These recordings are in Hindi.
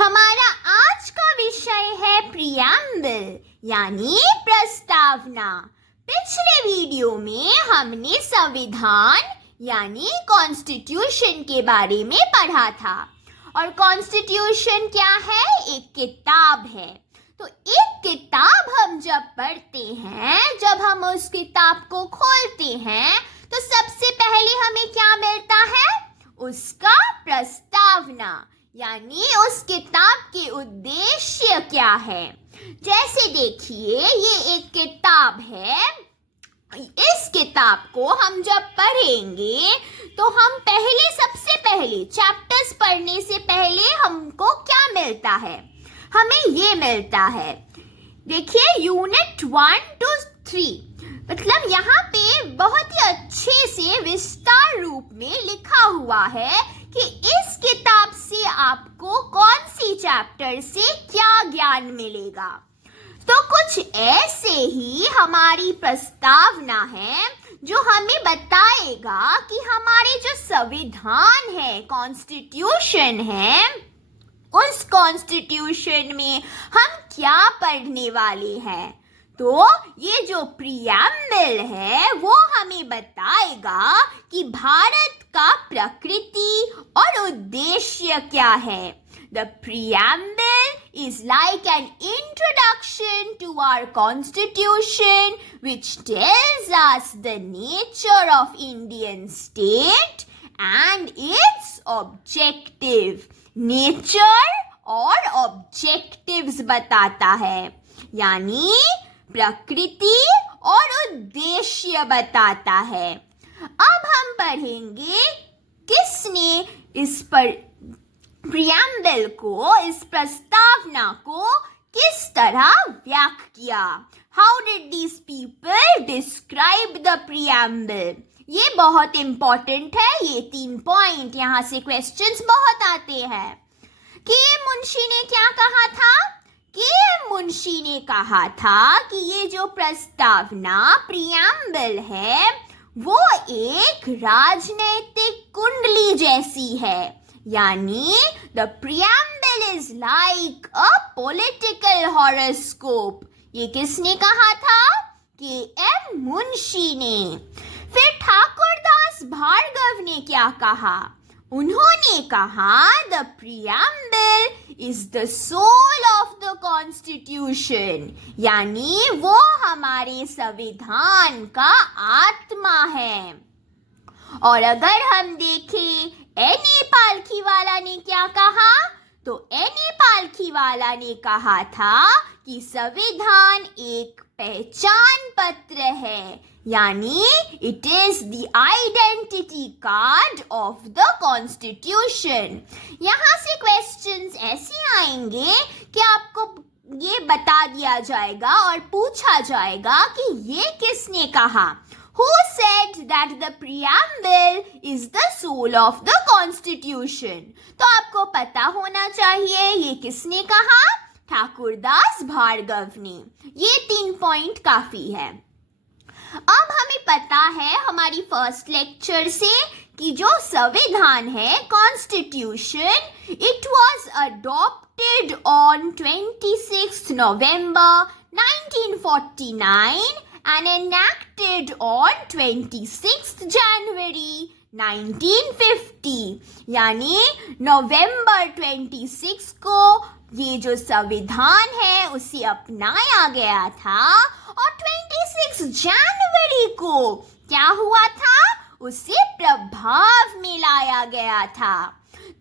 हमारा आज का विषय है प्रियम्बल यानी प्रस्तावना। पिछले वीडियो में हमने संविधान यानी कॉन्स्टिट्यूशन के बारे में पढ़ा था और कॉन्स्टिट्यूशन क्या है? एक किताब है। तो एक किताब हम जब पढ़ते हैं, जब हम उस किताब को खोलते हैं तो सबसे पहले हमें क्या मिलता है? उसका प्रस्तावना यानी उस किताब के उद्देश्य क्या है। जैसे देखिए, ये एक किताब है। इस किताब को हम जब पढ़ेंगे तो हम सबसे पहले चैप्टर्स पढ़ने से पहले हमको क्या मिलता है? हमें ये मिलता है, देखिए, यूनिट 1 to 3। मतलब यहाँ पे बहुत ही अच्छे से विस्तार रूप में लिखा हुआ है कि इस किताब से आपको कौन सी चैप्टर से क्या ज्ञान मिलेगा। तो कुछ ऐसे ही हमारी प्रस्तावना है जो हमें बताएगा कि हमारे जो संविधान है, कॉन्स्टिट्यूशन है, उस कॉन्स्टिट्यूशन में हम क्या पढ़ने वाले हैं। तो ये जो प्रियम्बल है वो हमें बताएगा कि भारत का प्रकृति और उद्देश्य क्या है। The preamble is like an introduction to our constitution which tells us the nature of Indian state and its objective. Nature और objectives बताता है, यानी प्रकृति और उद्देश्य बताता है। अब हम पढ़ेंगे किसने इस प्रियम्बल को, इस प्रस्तावना को किस तरह व्याख्या किया। How did these people describe the preamble? ये बहुत इंपॉर्टेंट है। ये 3 पॉइंट, यहाँ से क्वेश्चंस बहुत आते हैं। के मुंशी ने क्या कहा था? के मुंशी ने कहा था कि ये जो प्रस्तावना प्रियम्बल है वो एक राजनैतिक कुंडली जैसी है, यानी the preamble is like a political horoscope. ये किसने कहा था? के एम मुंशी ने। फिर ठाकुरदास भार्गव ने क्या कहा? उन्होंने कहा the preamble is the soul of the constitution, यानी वो हमारे संविधान का आत्मा है। और अगर हम देखें एन.ए. पालखीवाला ने क्या कहा, तो एन.ए. पालखीवाला ने कहा था कि संविधान एक पहचान पत्र है, यानी it is the identity card of the constitution. यहाँ से क्वेश्चंस ऐसे आएंगे कि आपको ये बता दिया जाएगा और पूछा जाएगा कि ये किसने कहा। Who said that the preamble is the soul of the constitution? तो आपको पता होना चाहिए ये किसने कहा? ठाकुरदास भार्गव ने। ये 3 पॉइंट काफी है। अब हमें पता है हमारी फर्स्ट लेक्चर से कि जो संविधान है, constitution, it was adopted on 26 November 1949 and enacted on 26 January 1950, यानी नवंबर 26 को ये जो संविधान है उसे अपनाया गया था और 26 जनवरी को क्या हुआ था? उसे प्रभाव में लाया गया था।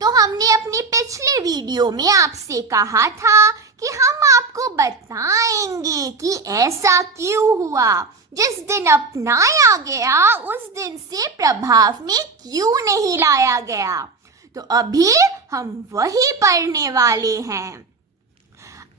तो हमने अपनी पिछले वीडियो में आपसे कहा था कि हम आपको बताएंगे कि ऐसा क्यों हुआ, जिस दिन अपनाया गया उस दिन से प्रभाव में क्यों नहीं लाया गया। तो अभी हम वही पढ़ने वाले हैं।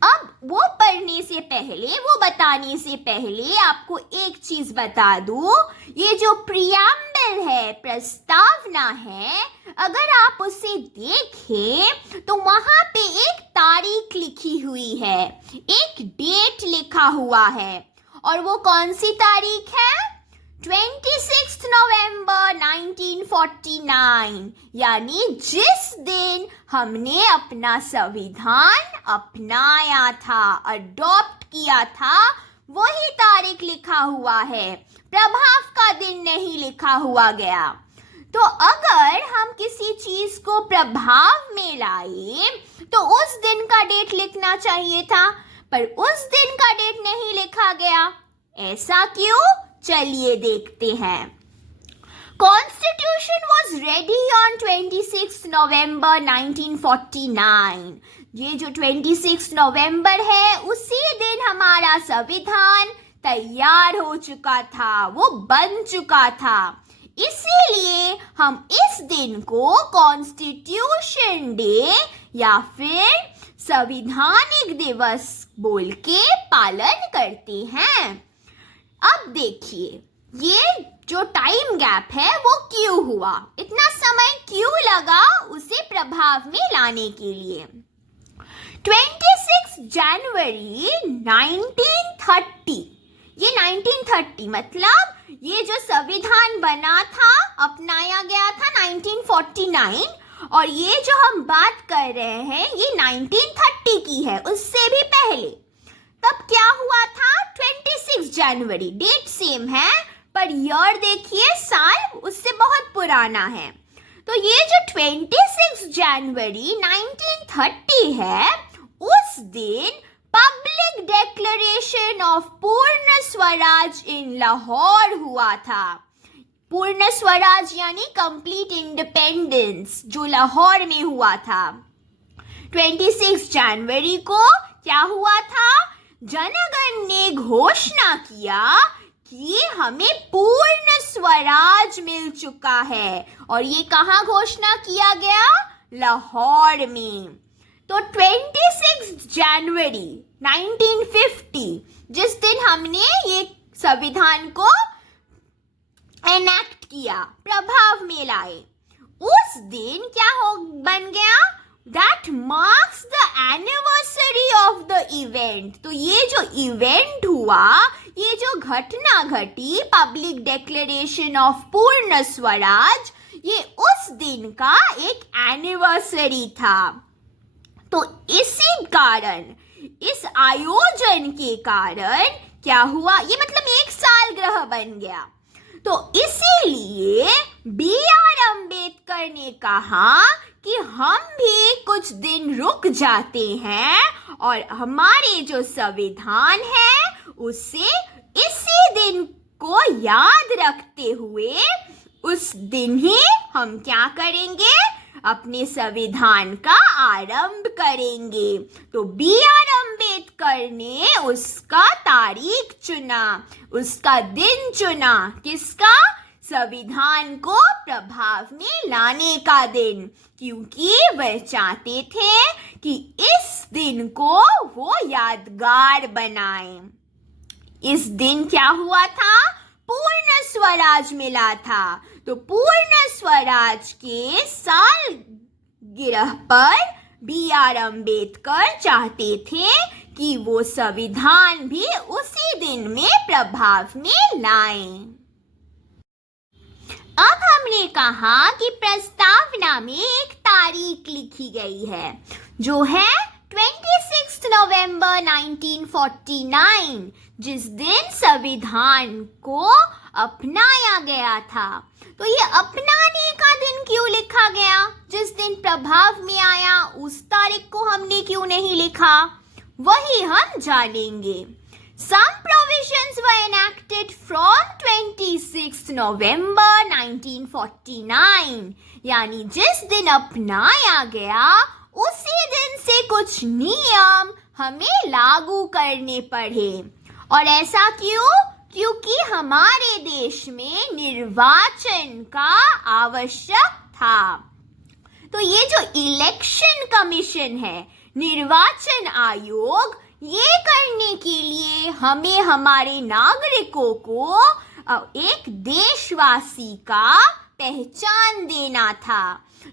अब वो पढ़ने से पहले, वो बताने से पहले आपको एक चीज बता दूं, ये जो प्रियम्बल है, प्रस्तावना है, अगर आप उसे देखें तो वहां पे एक तारीख लिखी हुई है, एक डेट लिखा हुआ है। और वो कौन सी तारीख है? 26 नवंबर 1949, यानी जिस दिन हमने अपना संविधान अपनाया था, अडॉप्ट किया था, वही तारीख लिखा हुआ है, प्रभाव का दिन नहीं लिखा हुआ गया। तो अगर हम किसी चीज को प्रभाव में लाए तो उस दिन का डेट लिखना चाहिए था, पर उस दिन का डेट नहीं लिखा गया। ऐसा क्यों? चलिए देखते हैं। Constitution was ready on 26 November 1949. ये जो 26 नवंबर है, उसी दिन हमारा संविधान तैयार हो चुका था, वो बन चुका था। इसीलिए हम इस दिन को कॉन्स्टिट्यूशन डे या फिर संविधानिक दिवस बोल के पालन करते हैं। अब देखिए, ये जो टाइम गैप है वो क्यों हुआ, इतना समय क्यों लगा उसे प्रभाव में लाने के लिए। 26 जनवरी 1930, ये 1930 मतलब ये जो संविधान बना था, अपनाया गया था 1949, और ये जो हम बात कर रहे हैं ये 1930 की है, उससे भी पहले। तब क्या हुआ था? 26 जनवरी, डेट सेम है पर ईयर देखिए, साल उससे बहुत पुराना है। तो ये जो 26 जनवरी 1930 है, उस दिन पब्लिक डिक्लेरेशन ऑफ पूर्ण स्वराज इन लाहौर हुआ था। पूर्ण स्वराज यानी कंप्लीट इंडिपेंडेंस, जो लाहौर में हुआ था। 26 जनवरी को क्या हुआ था? जनगण ने घोषणा किया कि हमें पूर्ण स्वराज मिल चुका है, और ये कहाँ घोषणा किया गया? लाहौर में। तो 26 जनवरी 1950, जिस दिन हमने ये संविधान को एनेक्ट किया, प्रभाव में लाए, उस दिन क्या बन गया? That marks the anniversary of the event. तो ये जो इवेंट हुआ, ये जो घटना घटी, पब्लिक डिक्लेरेशन ऑफ पूर्ण स्वराज, ये उस दिन का एक एनिवर्सरी था। तो इसी कारण, इस आयोजन के कारण क्या हुआ? ये मतलब एक साल ग्रह बन गया। तो इसीलिए B.R. अम्बेडकर ने कहा कि हम भी कुछ दिन रुक जाते हैं और हमारे जो संविधान है उसे इसी दिन को याद रखते हुए उस दिन ही हम क्या करेंगे? अपने संविधान का आरंभ करेंगे। तो B.R. अम्बेडकर ने उसका तारीख चुना, उसका दिन चुना। किसका? संविधान को प्रभाव में लाने का दिन, क्योंकि वह चाहते थे कि इस दिन को वो यादगार बनाएं। इस दिन क्या हुआ था? पूर्ण स्वराज मिला था। तो पूर्ण स्वराज के सालगिरह पर B.R. अम्बेडकर चाहते थे कि वो संविधान भी उसी दिन में प्रभाव में लाएं। अब हमने कहा कि प्रस्तावना में एक तारीख लिखी गई है, जो है 26 नवंबर 1949, जिस दिन संविधान को अपनाया गया था। तो ये अपनाने का दिन क्यों लिखा गया? जिस दिन प्रभाव में आया उस तारीख को हमने क्यों नहीं लिखा? वही हम जानेंगे। Some provisions were enacted from 26 November 1949, यानी जिस दिन अपनाया गया उसी दिन से कुछ नियम हमें लागू करने पड़े। और ऐसा क्यों? क्योंकि हमारे देश में निर्वाचन का आवश्यक था। तो ये जो इलेक्शन कमीशन है, निर्वाचन आयोग, ये करने के लिए हमें हमारे नागरिकों को एक देशवासी का पहचान देना था।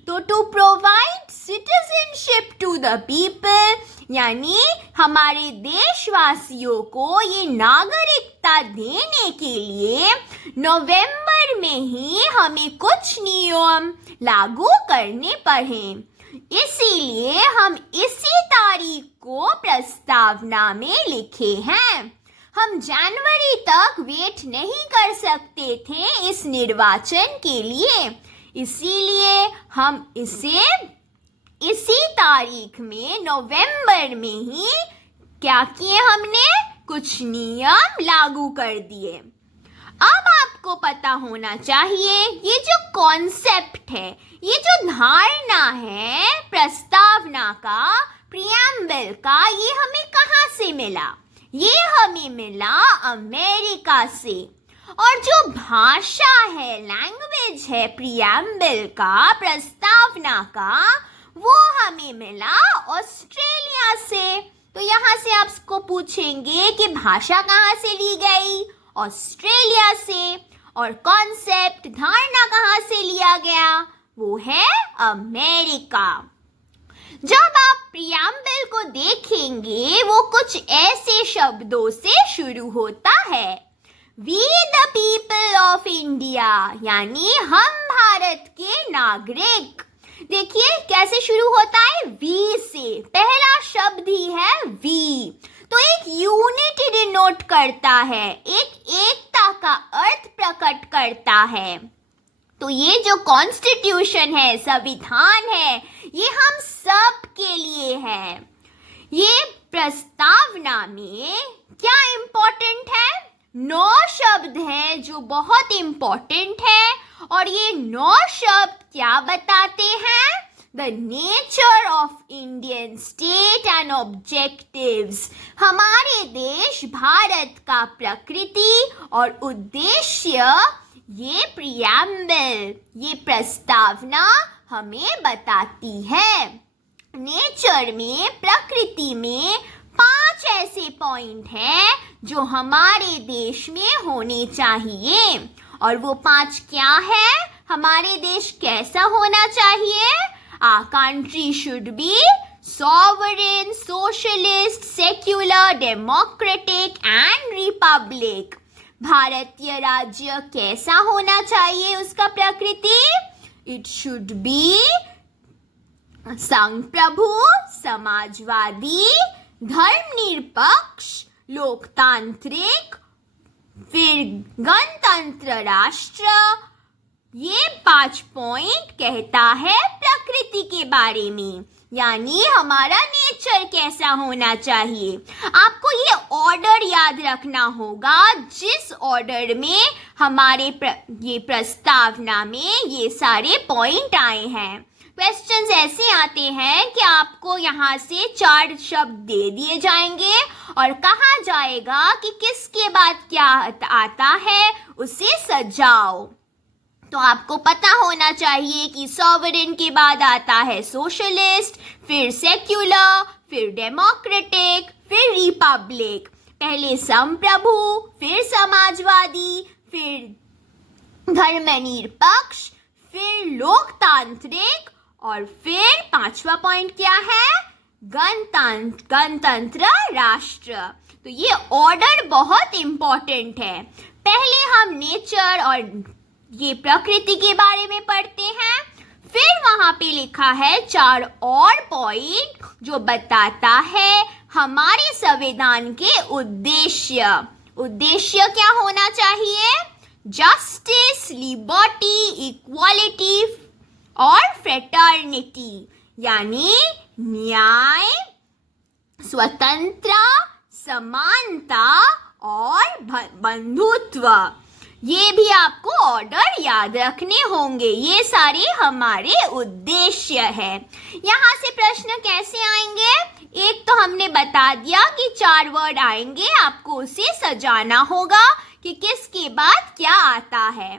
तो to provide citizenship to the people यानी हमारे देशवासियों को ये नागरिकता देने के लिए नवंबर में ही हमें कुछ नियम लागू करने पड़े। इसीलिए हम इसी तारीख को प्रस्तावना में लिखे हैं। हम जनवरी तक वेट नहीं कर सकते थे इस निर्वाचन के लिए, इसीलिए हम इसे इसी तारीख में नवंबर में ही क्या किए, हमने कुछ नियम लागू कर दिए। अब आपको पता होना चाहिए ये जो कॉन्सेप्ट है, ये जो धारणा है प्रस्तावना का, प्रियम्बल का, ये हमें कहाँ से मिला? ये हमें मिला अमेरिका से। और जो भाषा है, लैंग्वेज है प्रियम्बल का, प्रस्तावना का, वो हमें मिला ऑस्ट्रेलिया से। तो यहाँ से आपको पूछेंगे कि भाषा कहाँ से ली गई? ऑस्ट्रेलिया से। और कॉन्सेप्ट, धारणा कहाँ से लिया गया? वो है अमेरिका। जब आप प्रियम्बल को देखेंगे वो कुछ ऐसे शब्दों से शुरू होता है। We the people of India, यानी हम भारत के नागरिक। देखिए कैसे शुरू होता है, वी से। पहला शब्द ही है वी, तो एक यूनिटी डिनोट करता है, एक एकता का अर्थ प्रकट करता है। तो ये जो कॉन्स्टिट्यूशन है, संविधान है, ये हम सब के लिए है। ये प्रस्तावना में क्या इम्पोर्टेंट है? 9 शब्द है जो बहुत इम्पोर्टेंट है। और ये 9 शब्द क्या बताते हैं? The nature of Indian state and objectives, हमारे देश भारत का प्रकृति और उद्देश्य ये प्रियम्बल, ये प्रस्तावना हमें बताती है। नेचर में, प्रकृति में 5 ऐसे पॉइंट हैं जो हमारे देश में होने चाहिए। और वो 5 क्या है? हमारे देश कैसा होना चाहिए? Our country should be sovereign, socialist, secular, democratic and republic. भारतीय राज्य कैसा होना चाहिए? उसका प्रकृति, इट शुड बी संप्रभु, समाजवादी, धर्मनिरपेक्ष, लोकतांत्रिक, फिर गणतंत्र राष्ट्र। ये 5 पॉइंट कहता है प्रकृति के बारे में, यानी हमारा नेचर कैसा होना चाहिए। आपको ये ऑर्डर याद रखना होगा जिस ऑर्डर में हमारे ये प्रस्तावना में ये सारे पॉइंट आए हैं। क्वेश्चंस ऐसे आते हैं कि आपको यहाँ से 4 शब्द दे दिए जाएंगे और कहा जाएगा कि किसके बाद क्या आता है, उसे सजाओ। तो आपको पता होना चाहिए कि सॉवरेन के बाद आता है सोशलिस्ट, फिर सेक्युलर, फिर डेमोक्रेटिक, फिर रिपब्लिक। पहले संप्रभु, फिर समाजवादी, फिर धर्मनिरपेक्ष, फिर लोकतांत्रिक और फिर 5वां पॉइंट क्या है? गणतंत्र राष्ट्र। तो ये ऑर्डर बहुत इंपॉर्टेंट है। पहले हम नेचर और ये प्रकृति के बारे में पढ़ते हैं, फिर वहां पे लिखा है 4 और पॉइंट जो बताता है हमारे संविधान के उद्देश्य। उद्देश्य क्या होना चाहिए? जस्टिस, लिबर्टी, इक्वालिटी और फ्रेटर्निटी, यानी न्याय, स्वतंत्रता, समानता और बंधुत्व। ये भी आपको ऑर्डर याद रखने होंगे। ये सारे हमारे उद्देश्य है। यहाँ से प्रश्न कैसे आएंगे? एक तो हमने बता दिया कि 4 वर्ड आएंगे, आपको उसे सजाना होगा कि किसके बाद क्या आता है।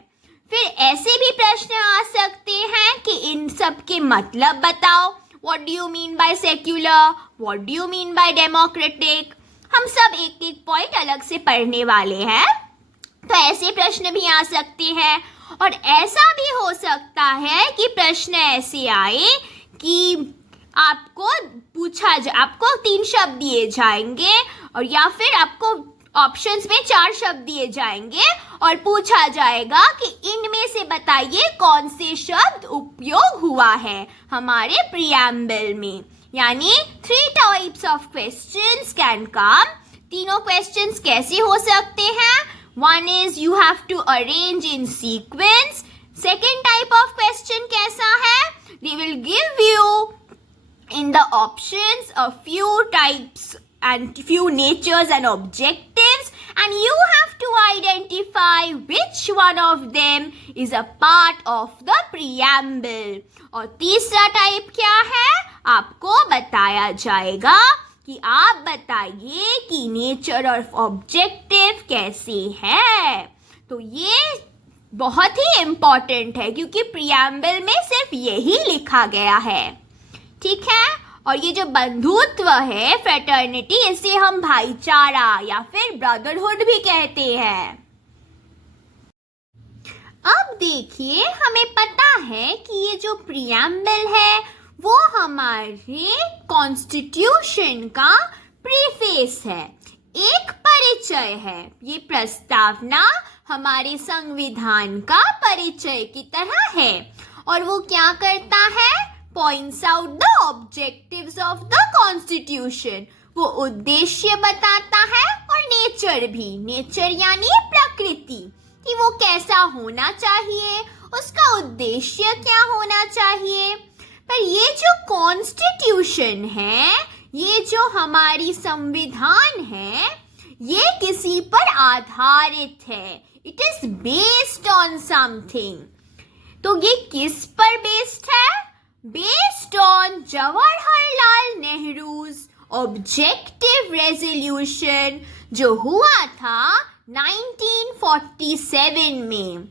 फिर ऐसे भी प्रश्न आ सकते हैं कि इन सब के मतलब बताओ। What do you mean by secular? What do you mean by democratic? हम सब एक एक पॉइंट अलग से पढ़ने वाले हैं, तो ऐसे प्रश्न भी आ सकते हैं। और ऐसा भी हो सकता है कि प्रश्न ऐसे आए कि आपको आपको 3 शब्द दिए जाएंगे और या फिर आपको ऑप्शंस में 4 शब्द दिए जाएंगे और पूछा जाएगा कि इनमें से बताइए कौन से शब्द उपयोग हुआ है हमारे प्रीएम्बल में। यानी 3 types of questions can come. तीनों क्वेश्चंस कैसे हो सकते हैं? One is you have to arrange in sequence. Second type of question कैसा है? They will give you in the options a few types and few natures and objectives, and you have to identify which one of them is a part of the preamble. और तीसरा टाइप क्या है? आपको बताया जाएगा कि आप बताइए कि नेचर और ऑब्जेक्टिव कैसे है। तो ये बहुत ही इम्पोर्टेंट है क्योंकि प्रीएम्बल में सिर्फ यही लिखा गया है, ठीक है। और ये जो बंधुत्व है, फ्रेटर्निटी, इसे हम भाईचारा या फिर ब्रदरहुड भी कहते हैं। अब देखिए, हमें पता है कि ये जो प्रीएम्बल है वो हमारे कॉन्स्टिट्यूशन का प्रीफेस है, एक परिचय है। ये प्रस्तावना हमारे संविधान का परिचय की तरह है और वो क्या करता है? Points out the objectives of the Constitution. वो उद्देश्य बताता है और नेचर भी, नेचर यानी प्रकृति, कि वो कैसा होना चाहिए, उसका उद्देश्य क्या होना चाहिए। पर ये जो कॉन्स्टिट्यूशन है, ये जो हमारी संविधान है, ये किसी पर आधारित है। It is based on something. तो ये किस पर बेस्ड है? Based on Jawaharlal Nehru's objective resolution जो हुआ था 1947 में।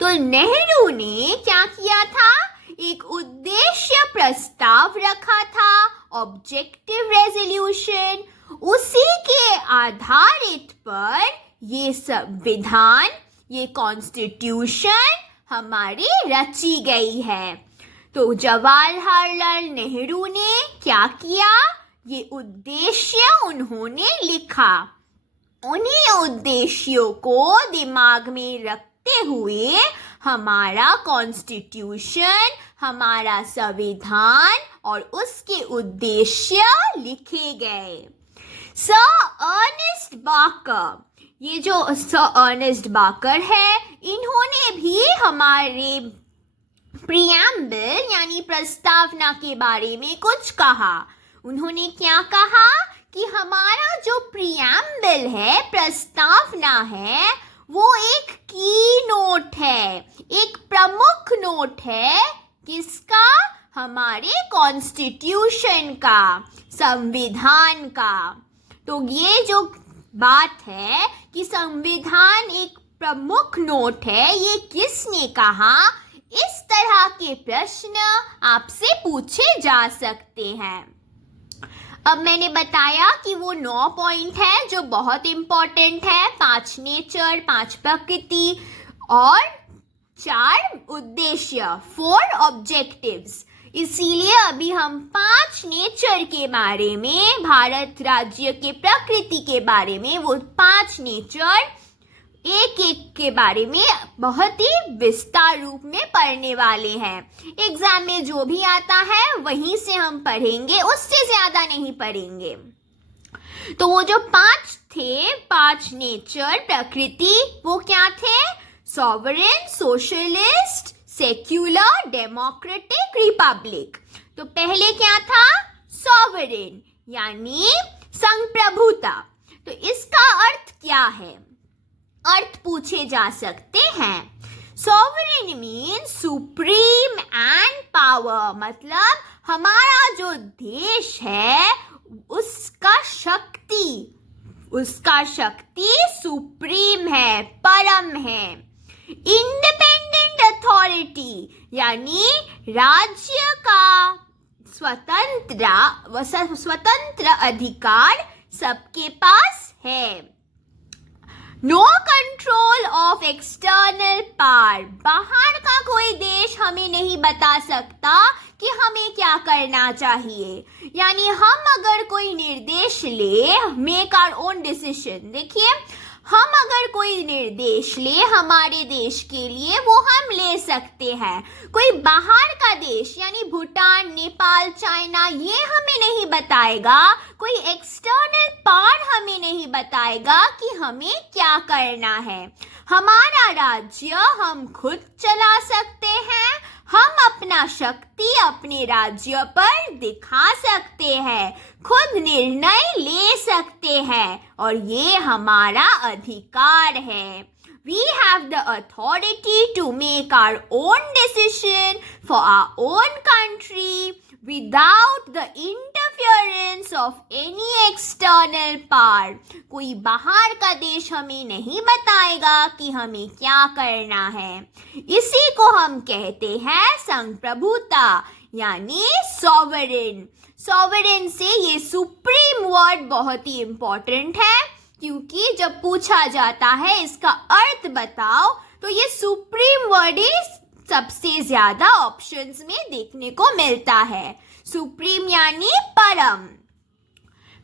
तो नेहरू ने क्या किया था? एक उद्देश्य प्रस्ताव रखा था, ऑब्जेक्टिव रेजोल्यूशन। उसी के आधारित पर ये संविधान, ये कॉन्स्टिट्यूशन हमारी रची गई है। तो जवाहरलाल नेहरू ने क्या किया? ये उद्देश्य उन्होंने लिखा। उन्हीं उद्देश्यों को दिमाग में रखते हुए हमारा कॉन्स्टिट्यूशन, हमारा संविधान और उसके उद्देश्य लिखे गए। सर अर्नेस्ट बाकर, ये जो सर अर्नेस्ट बाकर है, इन्होंने भी हमारे प्रीएम्बल यानी प्रस्तावना के बारे में कुछ कहा। उन्होंने क्या कहा कि हमारा जो प्रीएम्बल है, प्रस्तावना है, वो एक की नोट है, एक प्रमुख नोट है। किसका? हमारे कॉन्स्टिट्यूशन का, संविधान का। तो ये जो बात है कि संविधान एक प्रमुख नोट है, ये किसने कहा? इस तरह के प्रश्न आपसे पूछे जा सकते हैं। अब मैंने बताया कि वो 9 पॉइंट है जो बहुत इंपॉर्टेंट है। 5 नेचर, 5 प्रकृति और 4 उद्देश्य, 4 ऑब्जेक्टिव्स। इसीलिए अभी हम 5 नेचर के बारे में, भारत राज्य के प्रकृति के बारे में, वो 5 नेचर एक एक के बारे में बहुत ही विस्तार रूप में पढ़ने वाले हैं। एग्जाम में जो भी आता है वहीं से हम पढ़ेंगे, उससे ज्यादा नहीं पढ़ेंगे। तो वो जो 5 थे, 5 नेचर, प्रकृति, वो क्या थे? Sovereign, socialist, secular, democratic, Republic. तो पहले क्या था? सॉवरेन यानी संप्रभुता। तो इसका अर्थ क्या है? अर्थ पूछे जा सकते हैं। Sovereign means supreme and power, मतलब हमारा जो देश है उसका शक्ति सुप्रीम है, परम है। इंडिपेंडेंट अथॉरिटी यानी राज्य का स्वतंत्र अधिकार सबके पास है। No control of external power, बाहर का कोई देश हमें नहीं बता सकता कि हमें क्या करना चाहिए। यानी हम अगर कोई निर्देश ले, मेक आवर ओन डिसीजन, देखिए हम अगर कोई निर्देश ले हमारे देश के लिए वो हम ले सकते हैं। कोई बाहर का देश यानी भूटान, नेपाल, चाइना ये हमें नहीं बताएगा, कोई एक्सटर्नल पावर हमें नहीं बताएगा कि हमें क्या करना है। हमारा राज्य हम खुद चला सकते हैं, हम अपना शक्ति अपने राज्य पर दिखा सकते हैं, खुद निर्णय ले सकते हैं और ये हमारा अधिकार है। We have the authority to make our own decision for our own country without the interference of any external power. कोई बाहर का देश हमें नहीं बताएगा कि हमें क्या करना है। इसी को हम कहते हैं संप्रभुता यानी सॉवरेन। सॉवरेन से ये सुप्रीम वर्ड बहुत ही इंपॉर्टेंट है, क्योंकि जब पूछा जाता है इसका अर्थ बताओ तो ये सुप्रीम वर्ड ही सबसे ज्यादा ऑप्शंस में देखने को मिलता है। सुप्रीम यानी परम।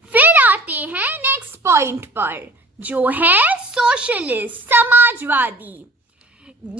फिर आते हैं नेक्स्ट पॉइंट पर जो है सोशलिस्ट, समाजवादी।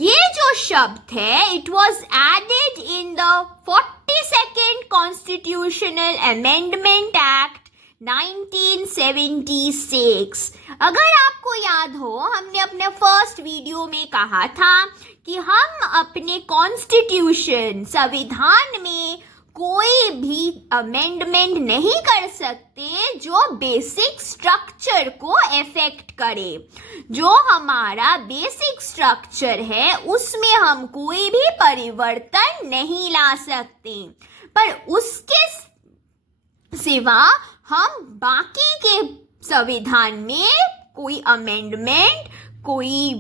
ये जो शब्द है it was added in the 42nd constitutional amendment act 1976। अगर आपको याद हो हमने अपने फर्स्ट वीडियो में कहा था कि हम अपने कॉन्स्टिट्यूशन संविधान में कोई भी अमेंडमेंट नहीं कर सकते जो बेसिक स्ट्रक्चर को इफेक्ट करे। जो हमारा बेसिक स्ट्रक्चर है उसमें हम कोई भी परिवर्तन नहीं ला सकते, पर उसके सिवा हम बाकी के संविधान में कोई अमेंडमेंट, कोई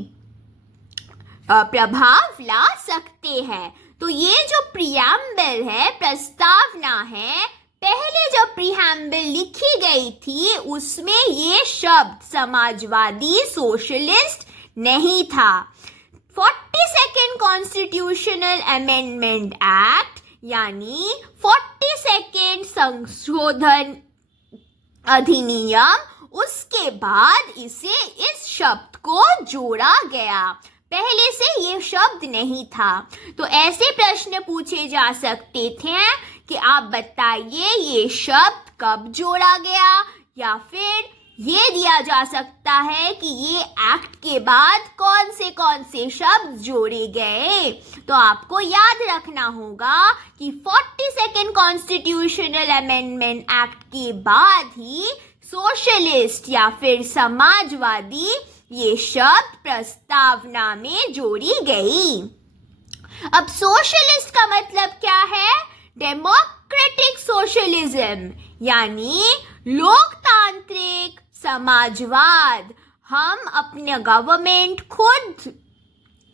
प्रभाव ला सकते हैं। तो ये जो प्रीएम्बल है, प्रस्तावना है, पहले जब प्रीएम्बल लिखी गई थी उसमें ये शब्द समाजवादी, सोशलिस्ट नहीं था। 42nd कॉन्स्टिट्यूशनल अमेंडमेंट एक्ट यानी 42nd संशोधन अधिनियम, उसके बाद इसे इस शब्द को जोड़ा गया, पहले से ये शब्द नहीं था। तो ऐसे प्रश्न पूछे जा सकते थे कि आप बताइए ये शब्द कब जोड़ा गया, या फिर ये दिया जा सकता है कि ये एक्ट के बाद कौन से शब्द जोड़े गए। तो आपको याद रखना होगा कि 42nd कॉन्स्टिट्यूशनल अमेंडमेंट एक्ट के बाद ही सोशलिस्ट या फिर समाजवादी ये शब्द प्रस्तावना में जोड़ी गई। अब सोशलिस्ट का मतलब क्या है? डेमोक्रेटिक सोशलिज्म यानी लोकतांत्रिक समाजवाद। हम अपने गवर्नमेंट खुद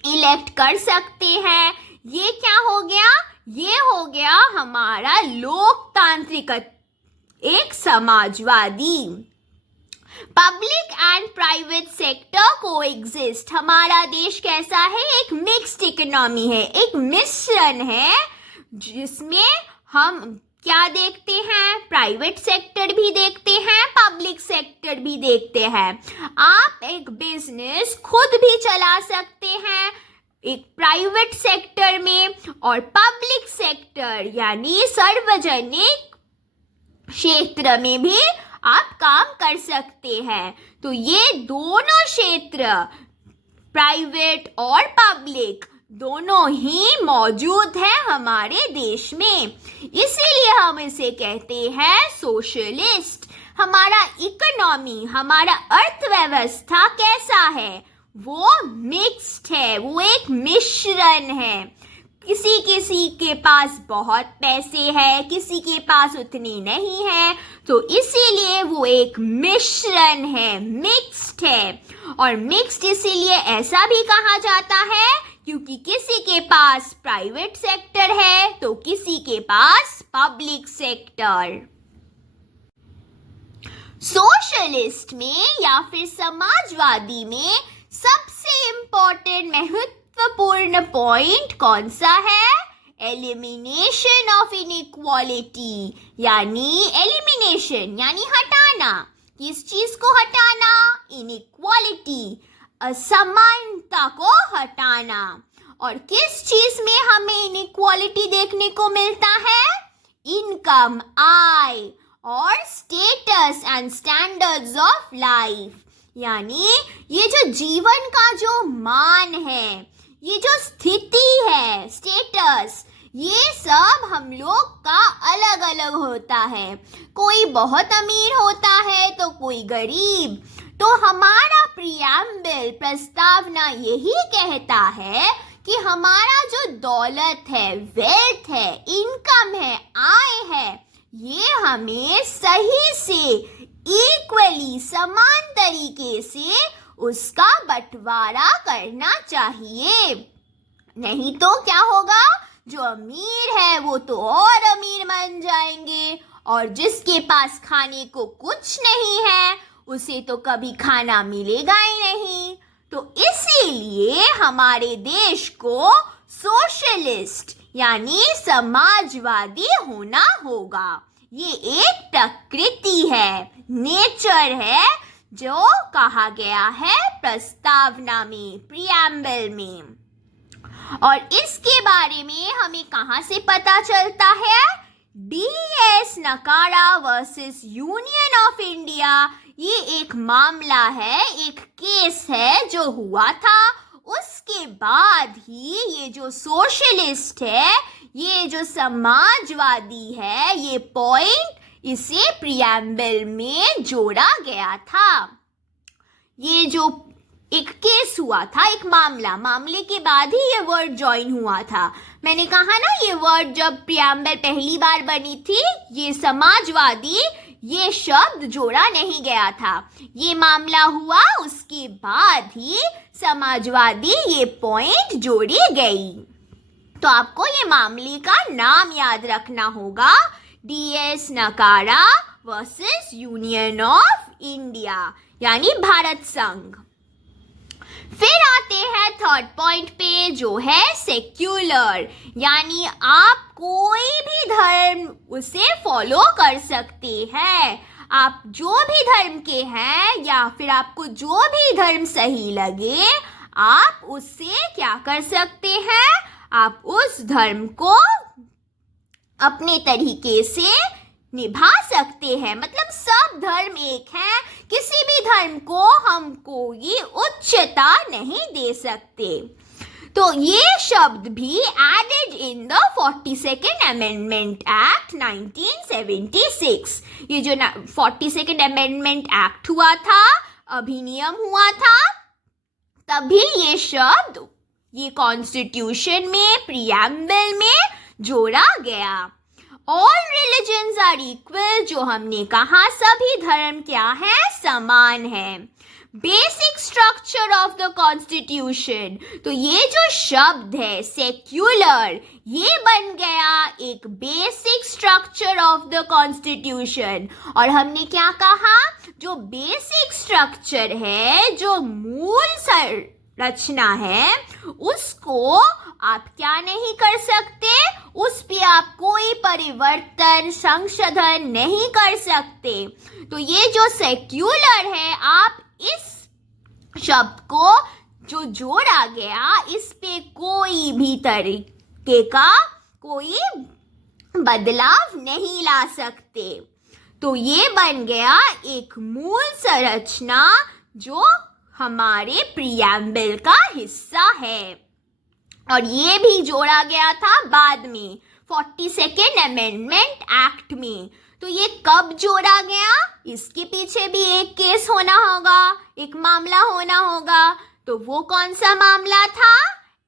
इलेक्ट कर सकते हैं। ये क्या हो गया? ये हो गया हमारा लोकतांत्रिक, एक Samajwadi. Public and private sector को एग्जिस्ट। हमारा देश कैसा है? एक मिक्स्ड इकोनॉमी है, एक मिश्रण है जिसमें हम क्या देखते हैं? प्राइवेट सेक्टर भी देखते हैं, पब्लिक सेक्टर भी देखते हैं। आप एक बिजनेस खुद भी चला सकते हैं एक प्राइवेट सेक्टर में, और पब्लिक सेक्टर यानी सार्वजनिक क्षेत्र में भी आप काम कर सकते हैं। तो ये दोनों क्षेत्र प्राइवेट और पब्लिक दोनों ही मौजूद है हमारे देश में, इसीलिए हम इसे कहते हैं सोशलिस्ट। हमारा इकोनॉमी, हमारा अर्थव्यवस्था कैसा है? वो मिक्स्ड है, वो एक मिश्रण है। किसी किसी के पास बहुत पैसे हैं, किसी के पास उतने नहीं है, तो इसीलिए वो एक मिश्रण है, मिक्स्ड है। और मिक्स्ड इसीलिए ऐसा भी कहा जाता है क्योंकि किसी के पास प्राइवेट सेक्टर है तो किसी के पास पब्लिक सेक्टर। सोशलिस्ट में या फिर समाजवादी में सबसे इम्पोर्टेंट महत्वपूर्ण पॉइंट कौन सा है? एलिमिनेशन ऑफ इनइक्वालिटी, यानी एलिमिनेशन यानी हटाना। किस चीज को हटाना? इनइक्वालिटी, असमानता को हटाना। और किस चीज में हमें इनइक्वालिटी देखने को मिलता है? इनकम, आय और status and standards of life, यानी ये जो जीवन का जो मान है, ये जो स्थिति है, स्टेटस, ये सब हम लोग का अलग अलग होता है। कोई बहुत अमीर होता है तो कोई गरीब। तो हमारा प्रीएम्बल, प्रस्तावना यही कहता है कि हमारा जो दौलत है, वेल्थ है, इनकम है, आय है, ये हमें सही से, इक्वली, समान तरीके से उसका बंटवारा करना चाहिए। नहीं तो क्या होगा? जो अमीर है वो तो और अमीर बन जाएंगे, और जिसके पास खाने को कुछ नहीं है उसे तो कभी खाना मिलेगा ही नहीं। तो इसीलिए हमारे देश को सोशलिस्ट यानी समाजवादी होना होगा। ये एक प्रकृति है, नेचर है, जो कहा गया है प्रस्तावना में, प्रीएम्बल में। और इसके बारे में हमें कहाँ से पता चलता है? DS नकारा वर्सेस यूनियन ऑफ इंडिया, ये एक मामला है, एक केस है जो हुआ था। उसके बाद ही ये जो सोशलिस्ट है, ये जो समाजवादी है, ये पॉइंट इसे प्रीएम्बल में जोड़ा गया था। ये जो एक केस हुआ था, एक मामले के बाद ही ये वर्ड ज्वाइन हुआ था। मैंने कहा ना, ये वर्ड जब प्रीएम्बल पहली बार बनी थी, ये समाजवादी, ये शब्द जोड़ा नहीं गया था। ये मामला हुआ, उसके बाद ही समाजवादी ये पॉइंट जोड़ी गई। तो आपको ये मामले का नाम याद रखना होगा, DS नकारा वर्सेस यूनियन ऑफ इंडिया, यानी भारत संघ। फिर आते हैं थर्ड पॉइंट पे, जो है सेक्युलर, यानी आप कोई भी धर्म उसे फॉलो कर सकते हैं। आप जो भी धर्म के हैं या फिर आपको जो भी धर्म सही लगे, आप उससे क्या कर सकते हैं? आप उस धर्म को अपने तरीके से निभा सकते हैं। मतलब सब धर्म एक हैं, किसी भी धर्म को हम कोई उच्चता नहीं दे सकते। तो ये शब्द भी added in the 42nd amendment act 1976। ये जो 42nd अमेंडमेंट एक्ट हुआ था, अधिनियम हुआ था, तभी ये शब्द ये कॉन्स्टिट्यूशन में, प्रीएम्बल में जोड़ा गया। ऑल रिलीजन्स आर इक्वल, जो हमने कहा सभी धर्म क्या है? समान है। Basic structure of the constitution, तो ये जो शब्द है सेक्युलर, ये बन गया एक basic structure of the constitution. और हमने क्या कहा? जो बेसिक स्ट्रक्चर है, जो मूल रचना है, उसको आप क्या नहीं कर सकते? उस पे आप कोई परिवर्तन, संशोधन नहीं कर सकते। तो ये जो सेक्युलर है, आप इस शब्द को जो जोड़ा गया, इस पे कोई भी तरीके का कोई बदलाव नहीं ला सकते। तो ये बन गया एक मूल संरचना जो हमारे प्रीएम्बल का हिस्सा है। और ये भी जोड़ा गया था बाद में 42nd अमेंडमेंट एक्ट में। तो ये कब जोड़ा गया? इसके पीछे भी एक केस होना होगा, एक मामला होना होगा। तो वो कौन सा मामला था?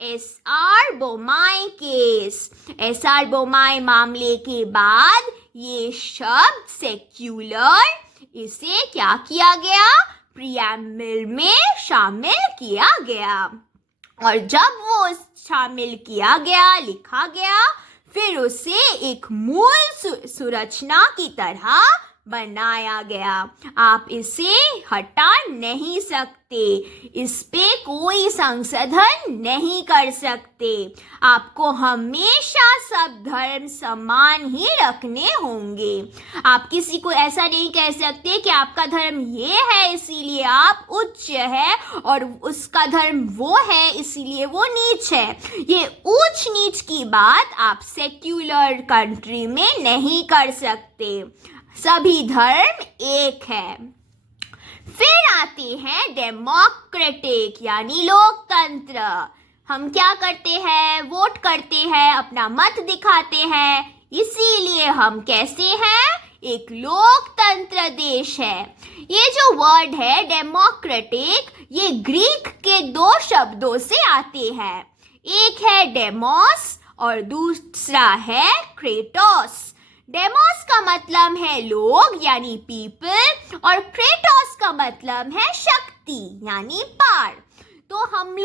SR Bommai case. SR Bommai मामले के बाद ये शब्द सेक्युलर, इसे क्या किया गया? प्रीएम्बल में शामिल किया गया। और जब वो शामिल किया गया, लिखा गया, फिर उसे एक मूल संरचना की तरह बनाया गया। आप इसे हटा नहीं सकते, इस पे कोई संशोधन नहीं कर सकते। आपको हमेशा सब धर्म समान ही रखने होंगे। आप किसी को ऐसा नहीं कह सकते कि आपका धर्म ये है इसीलिए आप उच्च है और उसका धर्म वो है इसीलिए वो नीच है। ये ऊंच नीच की बात आप सेक्युलर कंट्री में नहीं कर सकते। सभी धर्म एक है। फिर आते हैं डेमोक्रेटिक यानी लोकतंत्र। हम क्या करते हैं? वोट करते हैं, अपना मत दिखाते हैं, इसीलिए हम कैसे हैं? एक लोकतंत्र देश है। ये जो वर्ड है डेमोक्रेटिक, ये ग्रीक के 2 शब्दों से आते हैं। एक है डेमोस और दूसरा है क्रेटोस। डेमोस का मतलब है लोग यानी पीपल और क्रेटोस का मतलब है शक्ति यानी पावर। तो हम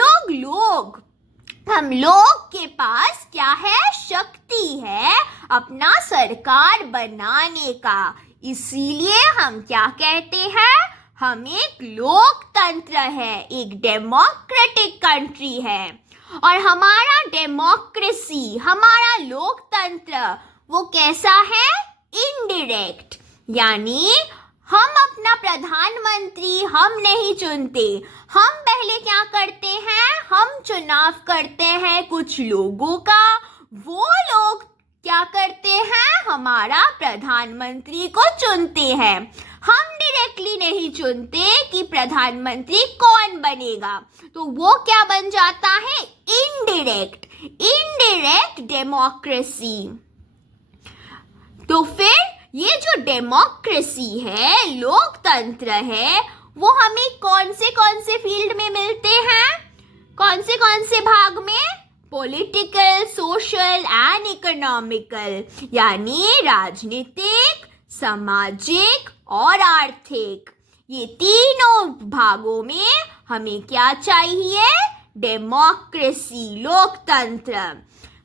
लोग के पास क्या है? शक्ति है अपना सरकार बनाने का। इसीलिए हम क्या कहते हैं? हम एक लोकतंत्र है, एक डेमोक्रेटिक कंट्री है। और हमारा डेमोक्रेसी, हमारा लोकतंत्र वो कैसा है? इनडायरेक्ट, यानी हम अपना प्रधानमंत्री हम नहीं चुनते। हम पहले क्या करते हैं? हम चुनाव करते हैं कुछ लोगों का, वो लोग क्या करते हैं? हमारा प्रधानमंत्री को चुनते हैं। हम डायरेक्टली नहीं चुनते कि प्रधानमंत्री कौन बनेगा, तो वो क्या बन जाता है? Indirect democracy. तो फिर ये जो डेमोक्रेसी है, लोकतंत्र है, वो हमें कौन से फील्ड में मिलते हैं? कौन से भाग में? पॉलिटिकल, सोशल एंड इकोनॉमिकल, यानी राजनीतिक, सामाजिक और आर्थिक। ये तीनों भागों में हमें क्या चाहिए? डेमोक्रेसी, लोकतंत्र।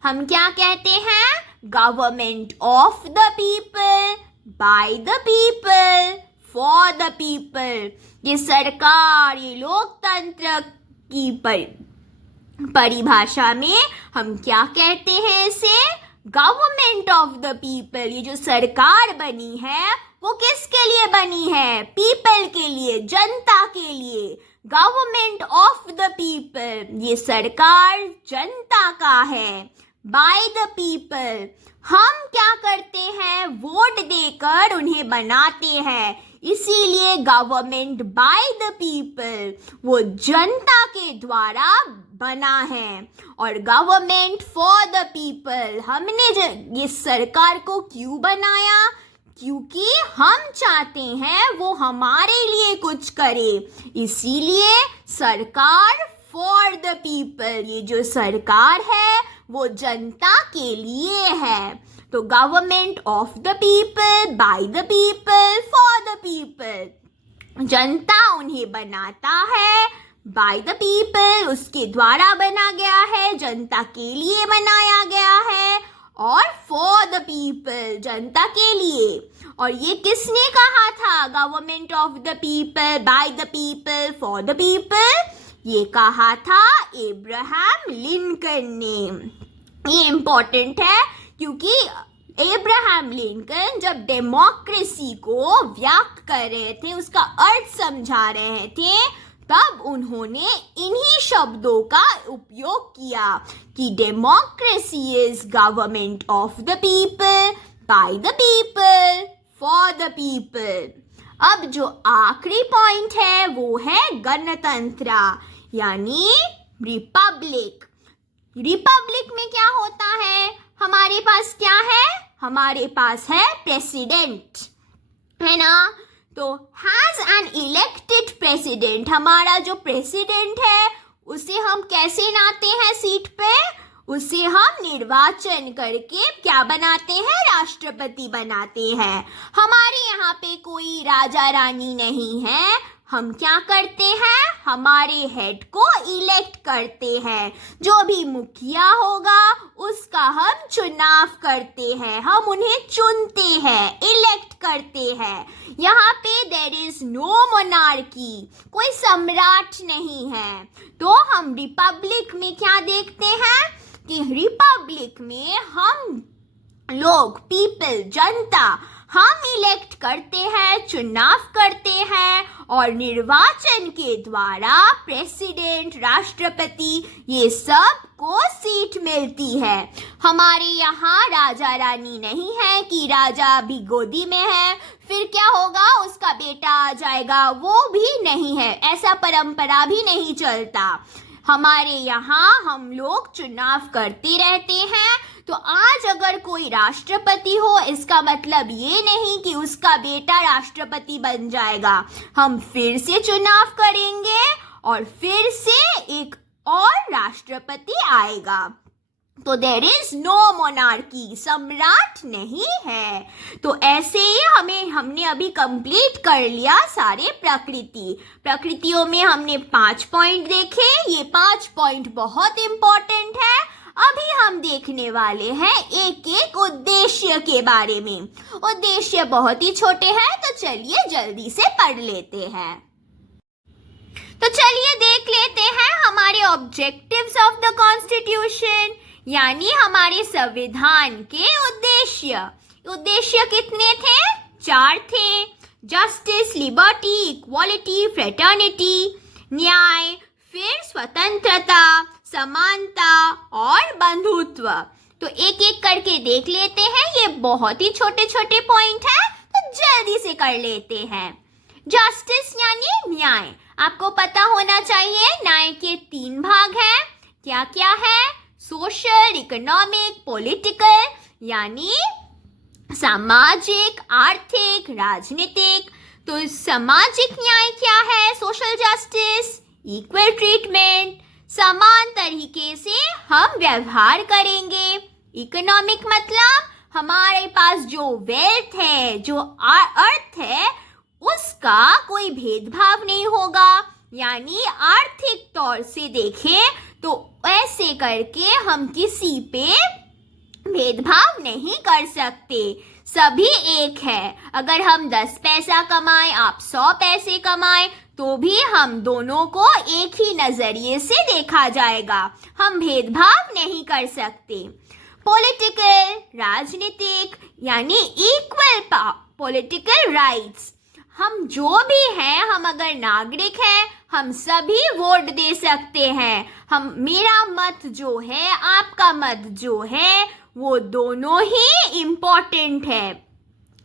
हम क्या कहते हैं? Government of the people, by the people, for the people. ये सरकार, ये लोकतंत्र की परिभाषा में हम क्या कहते हैं इसे? Government of the people. ये जो सरकार बनी है वो किसके लिए बनी है? पीपल के लिए, जनता के लिए। गवर्नमेंट ऑफ द पीपल, ये सरकार जनता का है। बाय द पीपल, हम क्या करते हैं? वोट देकर उन्हें बनाते हैं, इसीलिए गवर्नमेंट बाय द पीपल, वो जनता के द्वारा बना है। और गवर्नमेंट फॉर द पीपल, हमने ये सरकार को क्यों बनाया? क्योंकि हम चाहते हैं वो हमारे लिए कुछ करे, इसीलिए सरकार फॉर द पीपल। ये जो सरकार है वो जनता के लिए है। तो government of the people, by the people, for the people. जनता उन्हें बनाता है, बाय द पीपल उसके द्वारा बना गया है, जनता के लिए बनाया गया है, और फॉर द पीपल, जनता के लिए। और ये किसने कहा था? Government of the people, by the people, for the people, ये कहा था एब्राहम लिंकन ने। ये इम्पोर्टेंट है क्योंकि एब्राहम लिंकन जब डेमोक्रेसी को व्यक्त कर रहे थे, उसका अर्थ समझा रहे थे, तब उन्होंने इन्हीं शब्दों का उपयोग किया कि democracy is government of the people, by the people, for the people. अब जो आखिरी पॉइंट है वो है गणतंत्र यानी रिपब्लिक। रिपब्लिक में क्या होता है? हमारे पास क्या है? हमारे पास है प्रेसिडेंट, है ना? तो हैज एन इलेक्टेड प्रेसिडेंट, हमारा जो प्रेसिडेंट है उसे हम कैसे लाते हैं सीट पे? उसे हम निर्वाचन करके क्या बनाते हैं? राष्ट्रपति बनाते हैं। हमारे यहाँ पे कोई राजा रानी नहीं है, हम क्या करते हैं, हमारे हेड को इलेक्ट करते हैं। जो भी मुखिया होगा उसका हम चुनाव करते हैं, हम उन्हें चुनते हैं, इलेक्ट करते हैं। यहाँ पे देयर इज नो मोनार्की, कोई सम्राट नहीं है। तो हम रिपब्लिक में क्या देखते हैं कि रिपब्लिक में हम लोग, पीपल, जनता, हम इलेक्ट करते हैं, चुनाव करते हैं और निर्वाचन के द्वारा प्रेसिडेंट, राष्ट्रपति, ये सब को सीट मिलती है। हमारे यहाँ राजा रानी नहीं है कि राजा अभी गोदी में है, फिर क्या होगा, उसका बेटा आ जाएगा, वो भी नहीं है, ऐसा परंपरा भी नहीं चलता। हमारे यहाँ हम लोग चुनाव करते रहते हैं। तो आज अगर कोई राष्ट्रपति हो, इसका मतलब ये नहीं कि उसका बेटा राष्ट्रपति बन जाएगा। हम फिर से चुनाव करेंगे और फिर से एक और राष्ट्रपति आएगा। तो देयर इज नो मोनार्की, सम्राट नहीं है। तो ऐसे ही हमने अभी कंप्लीट कर लिया सारे प्रकृतियों में हमने 5 पॉइंट देखे। ये 5 पॉइंट बहुत इंपॉर्टेंट है। अभी हम देखने वाले हैं एक एक उद्देश्य के बारे में। उद्देश्य बहुत ही छोटे हैं, तो चलिए जल्दी से पढ़ लेते हैं। तो चलिए देख लेते हैं हमारे ऑब्जेक्टिव्स ऑफ द कॉन्स्टिट्यूशन, यानी हमारे संविधान के उद्देश्य। उद्देश्य कितने थे? 4 थे। जस्टिस, लिबर्टी, इक्वालिटी, फ्रेटर्निटी, न्याय, फिर स्वतंत्रता, समानता और बंधुत्व। तो एक एक करके देख लेते हैं। ये बहुत ही छोटे छोटे पॉइंट हैं, तो जल्दी से कर लेते हैं। जस्टिस यानी न्याय, आपको पता होना चाहिए न्याय के 3 भाग हैं। क्या क्या है? सोशल, इकोनॉमिक, पॉलिटिकल, यानी सामाजिक, आर्थिक, राजनीतिक। तो सामाजिक न्याय क्या है? सोशल जस्टिस, इक्वल ट्रीटमेंट, समान तरीके से हम व्यवहार करेंगे। इकोनॉमिक मतलब हमारे पास जो वेल्थ है, जो अर्थ है, उसका कोई भेदभाव नहीं होगा। यानी आर्थिक तौर से देखें तो ऐसे करके हम किसी पे भेदभाव नहीं कर सकते, सभी एक है। अगर हम 10 पैसा कमाएं, आप 100 पैसे कमाएं, तो भी हम दोनों को एक ही नजरिए से देखा जाएगा। हम भेदभाव नहीं कर सकते। पॉलिटिकल, राजनीतिक, यानी इक्वल पॉलिटिकल राइट्स। हम जो भी हैं, हम अगर नागरिक हैं, हम सभी वोट दे सकते हैं। मेरा मत जो है, आपका मत जो है, वो दोनों ही इम्पोर्टेंट है।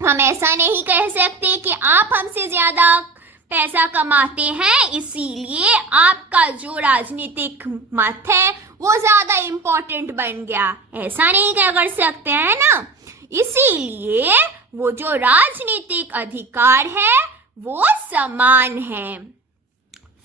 हम ऐसा नहीं कह सकते कि आप हमसे ज्यादा पैसा कमाते हैं, इसीलिए आपका जो राजनीतिक मत है वो ज्यादा इम्पोर्टेंट बन गया। ऐसा नहीं कर सकते हैं ना। इसीलिए वो जो राजनीतिक अधिकार है वो समान है।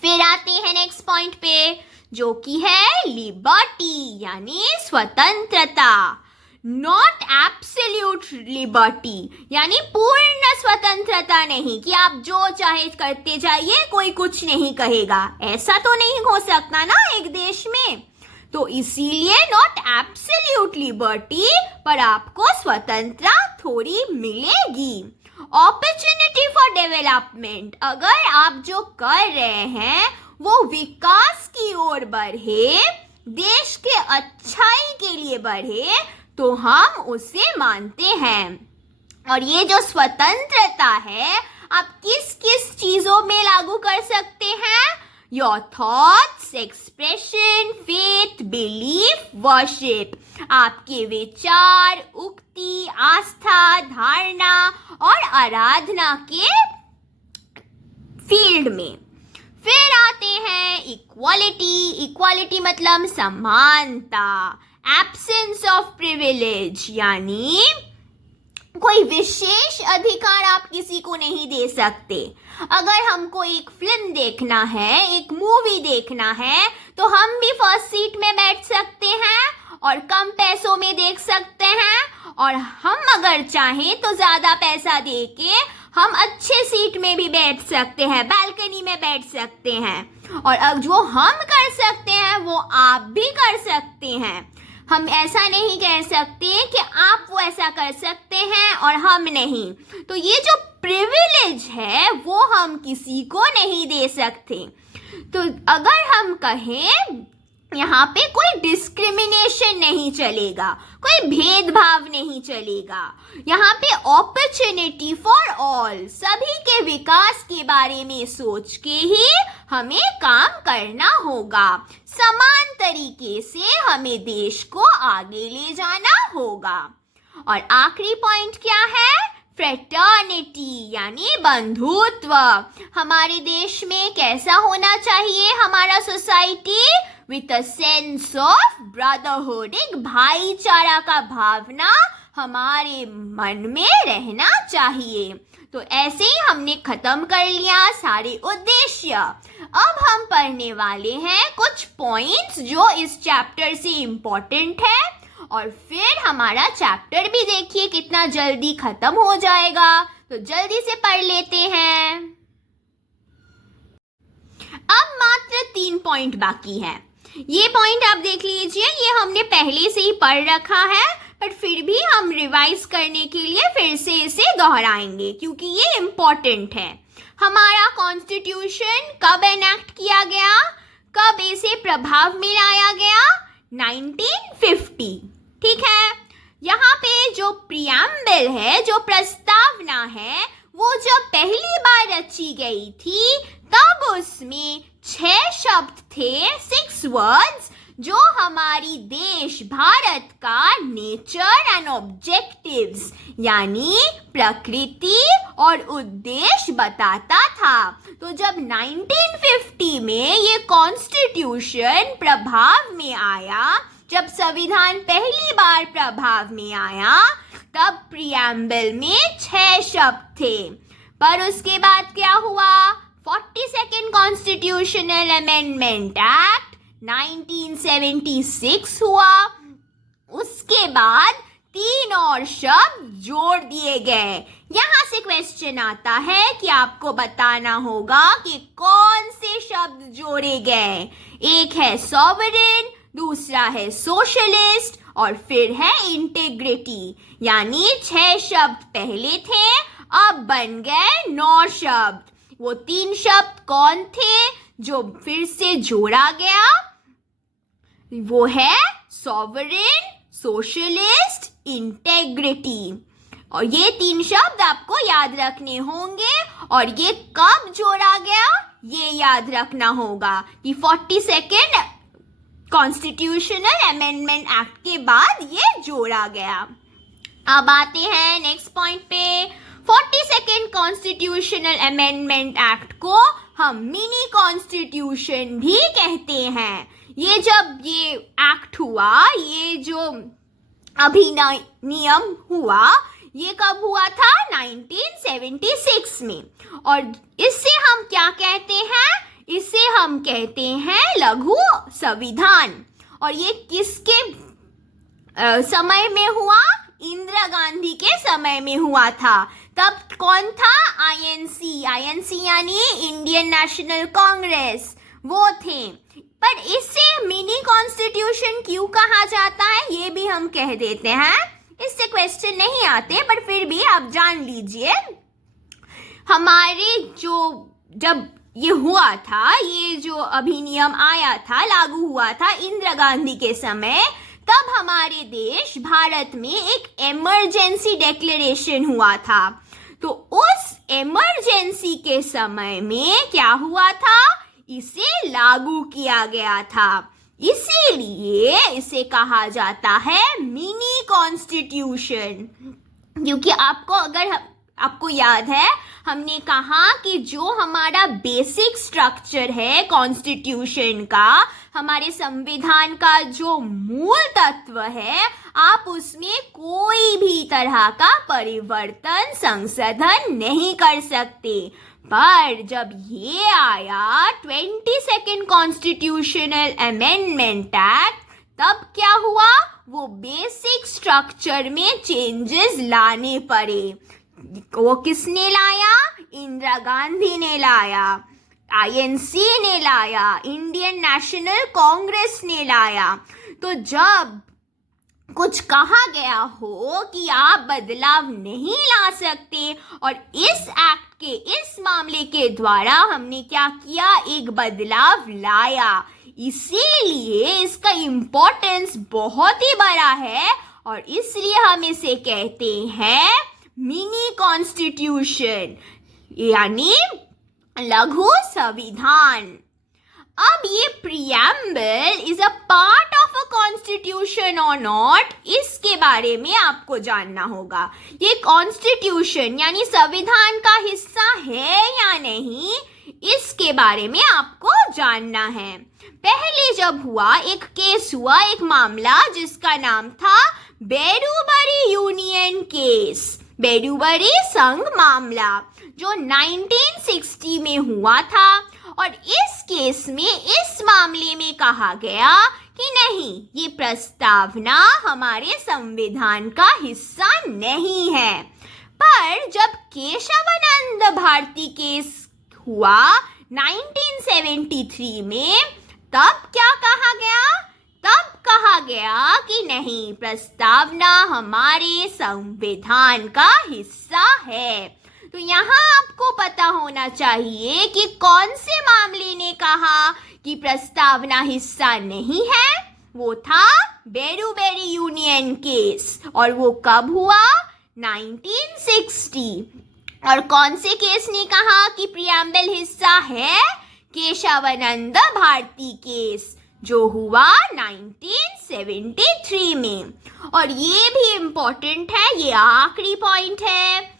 फिर आते हैं नेक्स्ट पॉइंट पे, जो कि है लिबर्टी, यानी स्वतंत्रता। नॉट एब्सोल्यूट लिबर्टी, यानी पूर्ण स्वतंत्रता नहीं कि आप जो चाहे करते जाइए, कोई कुछ नहीं कहेगा। ऐसा तो नहीं हो सकता ना एक देश में। तो इसीलिए नॉट एब्सोल्यूट लिबर्टी, पर आपको स्वतंत्रता थोड़ी मिलेगी। अपॉर्चुनिटी फॉर डेवलपमेंट, अगर आप जो कर रहे हैं वो विकास की ओर बढ़े, देश के अच्छाई के लिए बढ़े, तो हम उसे मानते हैं। और ये जो स्वतंत्रता है, आप किस किस चीजों में लागू कर सकते हैं? Your thoughts, expression, faith, belief, worship. आपके विचार, उक्ति, आस्था, धारणा और आराधना के फील्ड में। फिर आते हैं इक्वालिटी। इक्वालिटी मतलब समानता। एब्सेंस ऑफ प्रिविलेज, यानी कोई विशेष अधिकार आप किसी को नहीं दे सकते। अगर हमको एक फिल्म देखना है, एक मूवी देखना है, तो हम भी फर्स्ट सीट में बैठ सकते हैं और कम पैसों में देख सकते हैं। और हम अगर चाहें तो ज्यादा पैसा देके हम अच्छे सीट में भी बैठ सकते हैं, बालकनी में बैठ सकते हैं। और अब जो हम कर सकते हैं वो आप भी कर सकते हैं। हम ऐसा नहीं कह सकते कि आप वो ऐसा कर सकते हैं और हम नहीं। तो ये जो प्रिविलेज है वो हम किसी को नहीं दे सकते। तो अगर हम कहें यहाँ पे कोई डिस्क्रिमिनेशन नहीं चलेगा, कोई भेदभाव नहीं चलेगा, यहाँ पे अपॉर्चुनिटी फॉर ऑल, सभी के विकास के बारे में सोच के ही हमें काम करना होगा। समान तरीके से हमें देश को आगे ले जाना होगा। और आखिरी पॉइंट क्या है? फ्रेटर्निटी यानी बंधुत्व। हमारे देश में कैसा होना चाहिए हमारा society? With a sense of brotherhood, एक भाईचारा का भावना हमारे मन में रहना चाहिए। तो ऐसे ही हमने खत्म कर लिया सारे उद्देश्य। अब हम पढ़ने वाले हैं कुछ पॉइंट्स जो इस चैप्टर से इम्पोर्टेंट है, और फिर हमारा चैप्टर भी देखिए कितना जल्दी खत्म हो जाएगा। तो जल्दी से पढ़ लेते हैं। अब मात्र 3 पॉइंट बाकी है। ये पॉइंट आप देख लीजिए, ये हमने पहले से ही पढ़ रखा है, पर फिर भी हम रिवाइज करने के लिए फिर से इसे दोहराएंगे क्योंकि ये इम्पोर्टेंट है। हमारा कॉन्स्टिट्यूशन कब एनेक्ट किया गया, कब इसे प्रभाव में लाया गया? 1950। ठीक है। यहाँ पे जो प्रियम्बल है, जो प्रस्तावना है, वो जब पहली बार रची गई थी तब उसमें 6 शब्द थे, 6 वर्ड्स, जो हमारी देश भारत का नेचर एंड ऑब्जेक्टिव्स यानी प्रकृति और उद्देश्य बताता था। तो जब 1950 में ये कॉन्स्टिट्यूशन प्रभाव में आया, जब संविधान पहली बार प्रभाव में आया, तब प्रियम्बल में 6 शब्द थे। पर उसके बाद क्या हुआ? 42nd कॉन्स्टिट्यूशनल अमेंडमेंट एक्ट 1976 हुआ। उसके बाद 3 और शब्द जोड़ दिए गए। यहाँ से क्वेश्चन आता है कि आपको बताना होगा कि कौन से शब्द जोड़े गए। एक है सॉवरेन, दूसरा है सोशलिस्ट और फिर है इंटेग्रिटी। यानी 6 शब्द पहले थे, अब बन गए 9 शब्द। वो 3 शब्द कौन थे जो फिर से जोड़ा गया? वो है सॉवरेन, सोशलिस्ट, इंटेग्रिटी। और ये 3 शब्द आपको याद रखने होंगे। और ये कब जोड़ा गया ये याद रखना होगा कि 42nd कॉन्स्टिट्यूशनल अमेंडमेंट एक्ट के बाद ये जोड़ा गया। अब आते हैं नेक्स्ट पॉइंट पे। 42nd कॉन्स्टिट्यूशनल अमेंडमेंट एक्ट को हम मिनी कॉन्स्टिट्यूशन भी कहते हैं। ये जब ये एक्ट हुआ, ये जो अधिनियम हुआ, ये कब हुआ था? 1976 में। और इससे हम क्या कहते हैं? इसे हम कहते हैं लघु संविधान। और ये किसके समय में हुआ? इंदिरा गांधी के समय में हुआ था। तब कौन था? आईएनसी यानी इंडियन नेशनल कांग्रेस, वो थे। पर इसे मिनी कॉन्स्टिट्यूशन क्यों कहा जाता है ये भी हम कह देते हैं। इससे क्वेश्चन नहीं आते, पर फिर भी आप जान लीजिए। हमारे जो जब ये हुआ था, ये जो अधिनियम आया था, लागू हुआ था इंदिरा गांधी के समय, तब हमारे देश भारत में एक इमरजेंसी डिक्लेरेशन हुआ था। तो उस इमरजेंसी के समय में क्या हुआ था? इसे लागू किया गया था। इसीलिए इसे कहा जाता है मिनी कॉन्स्टिट्यूशन। क्योंकि आपको याद है, हमने कहा कि जो हमारा बेसिक स्ट्रक्चर है कॉन्स्टिट्यूशन का, हमारे संविधान का जो मूल तत्व है, आप उसमें कोई भी तरह का परिवर्तन, संशोधन नहीं कर सकते। पर जब ये आया 22nd कॉन्स्टिट्यूशनल अमेंडमेंट एक्ट, तब क्या हुआ? वो बेसिक स्ट्रक्चर में चेंजेस लाने पड़े। वो किसने लाया? इंदिरा गांधी ने लाया, INC ने लाया, इंडियन नेशनल कांग्रेस ने लाया। तो जब कुछ कहा गया हो कि आप बदलाव नहीं ला सकते, और इस एक्ट के इस मामले के द्वारा हमने क्या किया? एक बदलाव लाया। इसीलिए इसका इम्पोर्टेंस बहुत ही बड़ा है और इसलिए हम इसे कहते हैं मिनी कॉन्स्टिट्यूशन यानी लघु संविधान। अब ये preamble is a part of a constitution और नॉट, इसके बारे में आपको जानना होगा। ये कॉन्स्टिट्यूशन यानी संविधान का हिस्सा है या नहीं, इसके बारे में आपको जानना है। पहले जब हुआ एक केस हुआ, एक मामला जिसका नाम था बेरुबरी यूनियन केस, बेरुबरी संघ मामला, जो 1960 में हुआ था। और इस केस में, इस मामले में कहा गया कि नहीं, ये प्रस्तावना हमारे संविधान का हिस्सा नहीं है। पर जब केशवानंद भारती केस हुआ 1973 में, तब क्या कहा गया? तब कहा गया कि नहीं, प्रस्तावना हमारे संविधान का हिस्सा है। तो यहाँ आपको पता होना चाहिए कि कौन से मामले ने कहा कि प्रस्तावना हिस्सा नहीं है। वो था बेरुबरी यूनियन केस, और वो कब हुआ? 1960। और कौन से केस ने कहा कि प्रीएम्बल हिस्सा है? केशवानंद भारती केस, जो हुआ 1973 में। और ये भी इम्पोर्टेंट है, ये आखिरी पॉइंट है,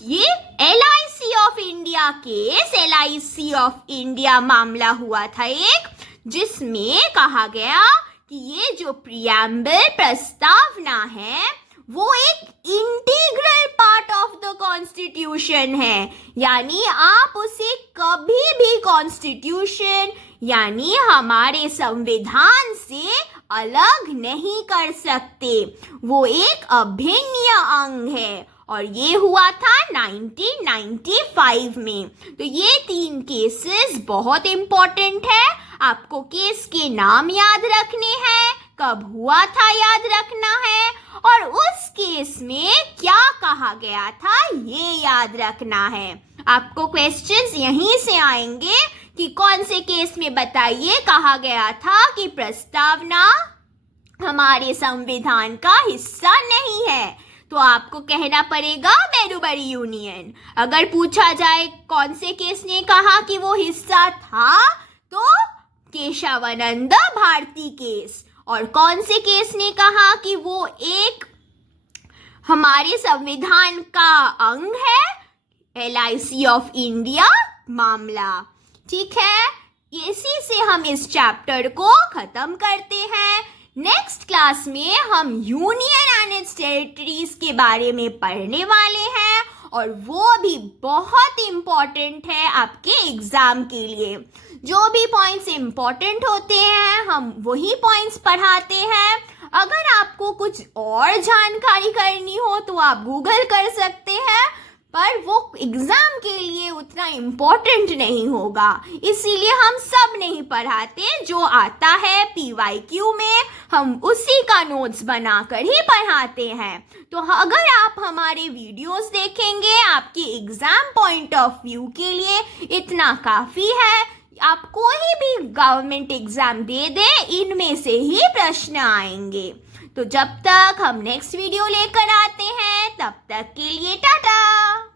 ये LIC of India case, LIC of India मामला हुआ था एक, जिसमें कहा गया कि ये जो प्रीएम्बल प्रस्तावना है वो एक integral part of the constitution है, यानी आप उसे कभी भी कॉन्स्टिट्यूशन यानी हमारे संविधान से अलग नहीं कर सकते। वो एक अभिन्न अंग है और ये हुआ था 1995 में। तो ये 3 केसेस बहुत इम्पोर्टेंट है, आपको केस के नाम याद रखने हैं, कब हुआ था याद रखना है, और उस केस में क्या कहा गया था ये याद रखना है। आपको क्वेश्चंस यहीं से आएंगे कि कौन से केस में बताइए कहा गया था कि प्रस्तावना हमारे संविधान का हिस्सा नहीं है, तो आपको कहना पड़ेगा बेरुबरी यूनियन। अगर पूछा जाए कौन से केस ने कहा कि वो हिस्सा था, तो केशवानंद भारती केस। और कौन से केस ने कहा कि वो एक हमारे संविधान का अंग है? LIC ऑफ इंडिया मामला। ठीक है, इसी से हम इस चैप्टर को खत्म करते हैं। नेक्स्ट क्लास में हम यूनियन एंड इट्स टेरिटरीज के बारे में पढ़ने वाले हैं, और वो भी बहुत इम्पॉर्टेंट है आपके एग्जाम के लिए। जो भी पॉइंट्स इम्पॉर्टेंट होते हैं हम वही पॉइंट्स पढ़ाते हैं। अगर आपको कुछ और जानकारी करनी हो तो आप गूगल कर सकते हैं, पर वो एग्जाम के लिए उतना इम्पोर्टेंट नहीं होगा, इसीलिए हम सब नहीं पढ़ाते। जो आता है PYQ में हम उसी का नोट्स बनाकर ही पढ़ाते हैं। तो अगर आप हमारे वीडियोस देखेंगे, आपके एग्जाम पॉइंट ऑफ व्यू के लिए इतना काफ़ी है। आप कोई भी गवर्नमेंट एग्जाम दे दे, इनमें से ही प्रश्न आएंगे। तो जब तक हम नेक्स्ट वीडियो लेकर आते हैं, तब तक के लिए टाटा।